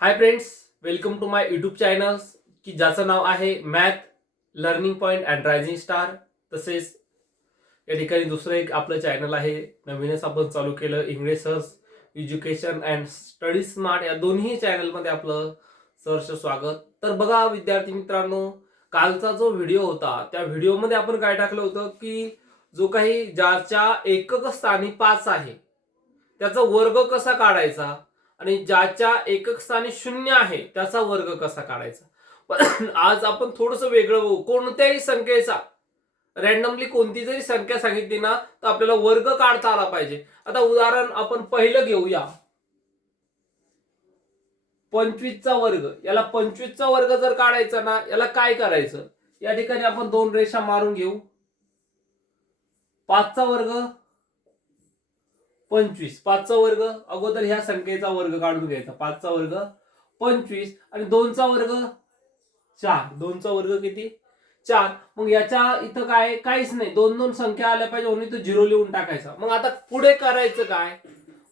High friends, welcome to my YouTube channel की ज्याचं नाव आहे math learning point and rising star. तसेच या ठिकाणी दुसरं एक आपलं चॅनल आहे, नवीनच आपण चालू केलं, English search education and study smart. या दोन्ही चॅनलमध्ये आपलं सहर्ष स्वागत. तर बघा विद्यार्थी मित्रांनो, कालचा जो व्हिडिओ होता त्या व्हिडिओमध्ये आपण काय टाकलं होतं की जो काही ज्याच्या एकक स्थानी 5 आहे त्याचा वर्ग कसा काढायचा आणि ज्याच्या एकक स्थानी 0 आहे त्याचा वर्ग कसा काढायचा. पण आज आपण थोडस वेगळं बघू. कोणत्याही संख्येचा रॅन्डमली कोणती जरी संख्या सांगितली ना तर आपल्याला वर्ग काढता आला पाहिजे. आता उदाहरण आपण पहिलं घेऊया, 25चा वर्ग. याला 25चा वर्ग जर काढायचा ना, याला काय करायचं, या ठिकाणी आपण दोन रेषा मारून घेऊ. 5चा वर्ग 25, 5चा वर्ग अगोदर ह्या संख्येचा वर्ग काढून घ्यायचा. 5चा वर्ग 25 आणि 2चा वर्ग 4. 2चा वर्ग किती? 4. मग याच्या इथं काय, काहीच नाही, दोन दोन संख्या आल्या पाहिजे म्हणून इथं 0 लिहून टाकायचा. मग आता पुढे करायचं काय?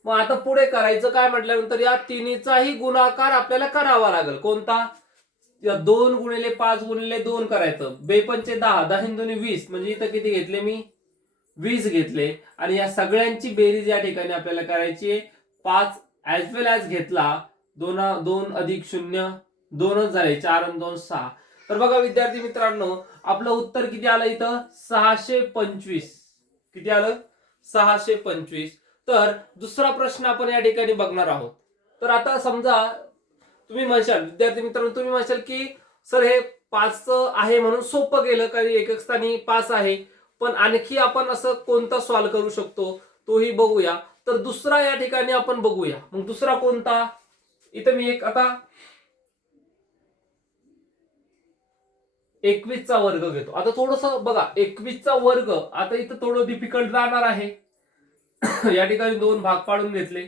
मग आता पुढे करायचं काय म्हटल्यानंतर या तिन्हीचाही गुणाकार आपल्याला करावा लागेल. कोणता? 2 गुणिले 5 गुणिले 2 करायचं. 2×5 10, 10×2 20, म्हणजे इथं किती घेतले मी? 20 घेतले. आणि या सगळ्यांची बेरीज या ठिकाणी आपल्याला करायची आहे. 5 ऍज वेल ऍज घेतला, 2 अधिक 0 2च झाले, 4 आणि 2 6. तर बघा विद्यार्थी मित्रांनो, आपलं उत्तर किती आलं इथं? 625. किती आलं? 625. तर दुसरा प्रश्न आपण या ठिकाणी बघणार आहोत. तर आता समजा तुम्ही म्हणशाल, विद्यार्थी मित्रांनो तुम्ही म्हणशाल की सर हे 5 आहे म्हणून सोपं गेलं, काही एकक स्थानी 5 आहे, पण आणखी आपण असं कोणता सॉल्व करू शकतो तोही बघूया. तर दुसरा या ठिकाणी आपण बघूया. मग दुसरा कोणता? इथं मी एक आता 21चा वर्ग घेतो. आता थोडस बघा, 21चा वर्ग आता इथं थोडं डिफिकल्ट जाणार आहे. या ठिकाणी 2 भाग पाडून घेतले.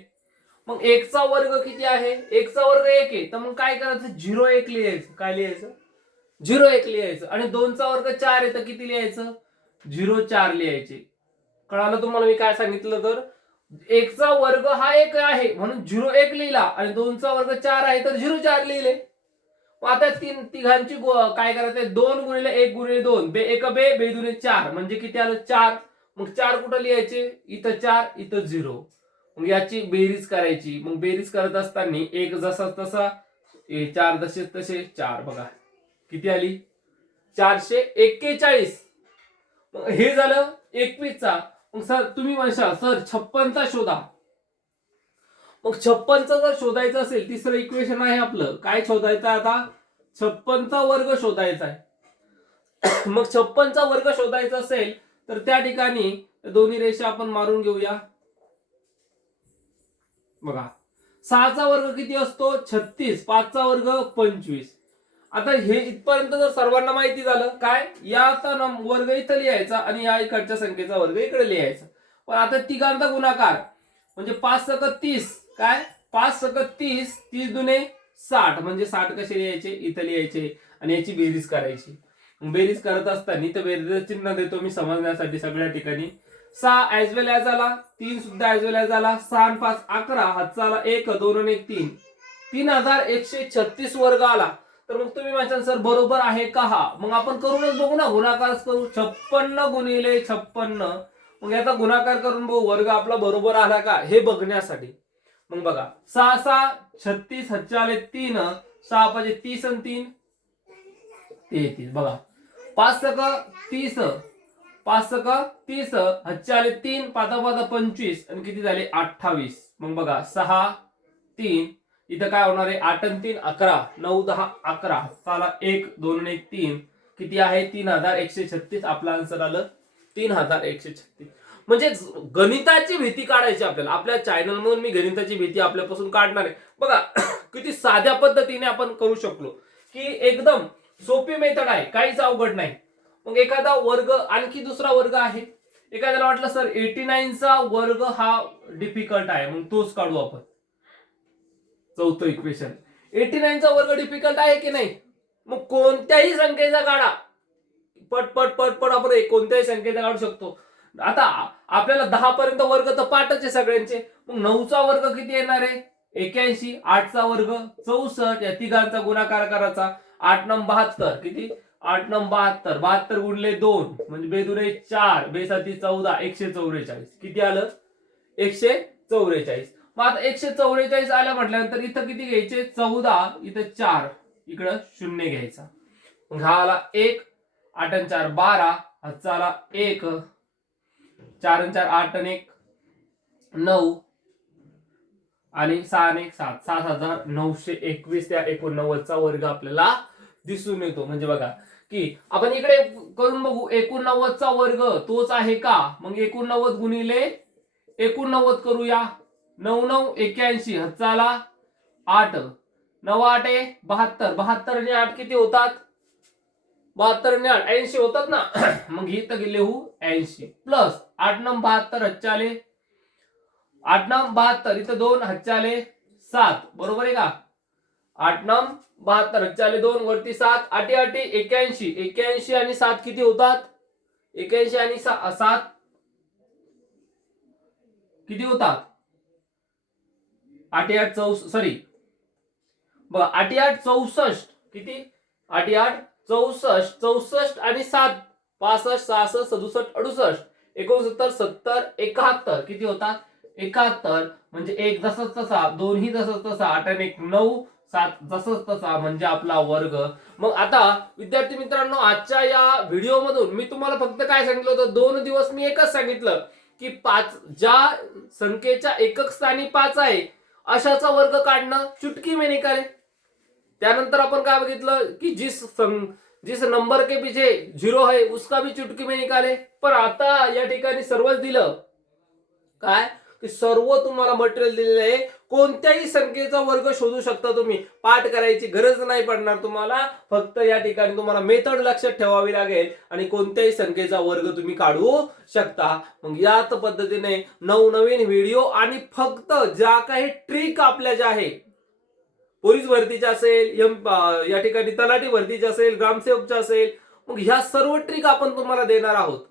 मग 1चा वर्ग किती आहे? 1चा वर्ग 1 आहे, तर मग काय करायचं? 0 1 लिहायचं. काय लिहायचं? 0 1 लिहायचं. आणि 2चा वर्ग 4 आहे, तर किती लिहायचं? 0 4 लिहायचे. कळालं तुम्हाला मी काय सांगितलं? तर 1चा वर्ग हा 1 आहे म्हणून 0 1 लिहिला आणि 2चा वर्ग 4 आहे तर 0 4 लिहिले. मग आता तिघांची काय करायचं? 2 गुणिले 1 गुणिले 2, बे 1 बे, बे 2 4, म्हणजे किती आलं? 4. मग 4 कुठं लिहायचे? इथं 4, इथं 0. मग याची बेरीज करायची. मग बेरीज करत असताना 1 जसा तसा, 4 जसे तसे 4. बघा किती आली? 441. मग हे झालं 21चा. मग सर तुम्ही म्हणशाल सर 56चा शोधा. मग 56चा जर शोधायचं असेल, तिसरं इक्वेशन आहे आपलं, काय शोधायचं आता? 56चा वर्ग शोधायचा आहे. मग 56चा वर्ग शोधायचा असेल तर त्या ठिकाणी दोन्ही रेषा आपण मारून घेऊया. बघा 6चा वर्ग किती असतो? 36. 5चा वर्ग 25. आता हे इथपर्यंत जर सर्वांना माहिती झालं, काय याचा वर्ग इथं लिहायचा आणि या इकडच्या संख्येचा वर्ग इकडे लिहायचा. पण आता तिघांचा गुणाकार म्हणजे 5 × 30. काय? 5 × 30, 30 दुने 60, म्हणजे 60 कसे लिहायचे? इथं लिहायचे आणि याची बेरीज करायची. बेरीज करत असताना इथं बेरीज चिन्ह देतो मी समजण्यासाठी सगळ्या ठिकाणी. 6 ऍज वेल ऍज आला, 3 सुद्धा ऍज वेल ऍज आला, 6 आणि 5 11, हातचा आला 1, 2 आणि 1 3, 3136 वर्ग आला. तर मग तुम्ही म्हणशाल सर बरोबर आहे का हा? मग आपण करूनच बघू ना, गुणाकारच करू. 56 गुणिले 56, मग याचा गुणाकार करून बघू वर्ग आपला बरोबर आला का हे बघण्यासाठी. मग बघा 6 6 36, हातचे आले 3, 6 5 30 आणि 3 33. बघा 5 × 30, 5 × 30, हातचे आले 3, 5 5 25 आणि किती झाले? 28. मग बघा 6 3, इथं काय होणार आहे? 8 आणि 3 11, 9 10 11, चला 1 2 आणि 1 3, किती आहे? 3136. आपला आन्सर आलं 3136. म्हणजे गणिताची भीती काढायची आपल्याला. आपल्या चॅनल मधून मी गणिताची भीती आपल्यापासून काढणार आहे. बघा किती साध्या पद्धतीने आपण करू शकलो, की एकदम सोपी मेथड आहे, काहीच अवघड नाही. मग एखादा वर्ग, आणखी दुसरा वर्ग आहे. एखाद्याला वाटलं सर 89चा वर्ग हा डिफिकल्ट आहे, मग तोच काढू आपण. चौथं इक्वेशन, 89चा वर्ग डिफिकल्ट आहे की नाही? मग कोणत्याही संख्येचा काढा, पट पट पट पट आपण कोणत्याही संख्येचा काढू शकतो. आता आपल्याला 10 पर्यंत वर्ग तर पाठच आहे सगळ्यांचे. मग 9चा वर्ग किती येणार आहे? 81, 8चा वर्ग 64, या तिघांचा गुणाकार करायचा. 8 नम 72, किती 8 नम 72, 72 गुणले 2 म्हणजे बेदुरे 4, बेसाती 14, 144. किती आलं 144. मग आता 144 आलं म्हटल्यानंतर इथं किती घ्यायचे 14, इथं 4, इकडं 0 घ्यायचा. मग हा आला 1, 8 आणि 4 12, हातचा आला 1, 4 आणि 4 8 आणि 1 9 आणि 6 आणि 1 7, 7921 त्या 89चा वर्ग आपल्याला दिसून येतो. म्हणजे बघा की आपण इकडे करून बघू 89चा वर्ग तोच आहे का. मग 89 गुणिले 89 करूया. 9 9 81, हातचा आला 8, 9 8 72, 72 आणि 8 किती होतात 72 आणि 8 80 होतात ना. मग इथं लिहू 80 प्लस 8 9 72, हातचे आले 8 9 72, इथं 2, हातचे आले 7, बरोबर आहे का. 8 9 72, हातचे आले 2, वरती 7, 8 8 81, 81 आणि 7 किती होतात 81 आणि 7 किती होतात 8 8 सॉरी बघा 8 8 64, किती 8 8 64, 64 आणि 7 65 66 67 68 69 70 71 किती होतात 71. म्हणजे 1 जसंच तसा, 2 ही जसंच तसा, 8 आणि 1 9, 7 जसंच तसा म्हणजे आपला वर्ग. मग आता विद्यार्थी मित्रांनो आजच्या या व्हिडिओ मधून मी तुम्हाला फक्त काय सांगितलं होतं 2 दिवस मी एकच सांगितलं की 5 ज्या संख्येच्या एकक स्थानी 5 आहे अशाचा वर्ग काढणं चुटकी में निकाले. त्यानंतर आपण काय बघितलं की जिस नंबर के पीछे 0 है उसका भी चुटकी में निकाले. पण आता या ठिकाणी सर्वच दिलं काय की सर्व तुम्हाला मटेरियल दिलेलं आहे. कोणत्याही संख्येचा वर्ग शोधू शकता तुम्ही. पाठ करायची गरज नाही पडणार तुम्हाला. फक्त या ठिकाणी तुम्हाला मेथड लक्षात ठेवावी लागेल आणि कोणत्याही संख्येचा वर्ग तुम्ही काढू शकता. मग याच पद्धतीने नवनवीन व्हिडिओ आणि फक्त ज्या काही ट्रिक आपल्या ज्या आहे पोलीस भरतीच्या असेल या ठिकाणी तलाठी भरतीच्या असेल ग्रामसेवकच्या असेल मग ह्या सर्व ट्रिक आपण तुम्हाला देणार आहोत.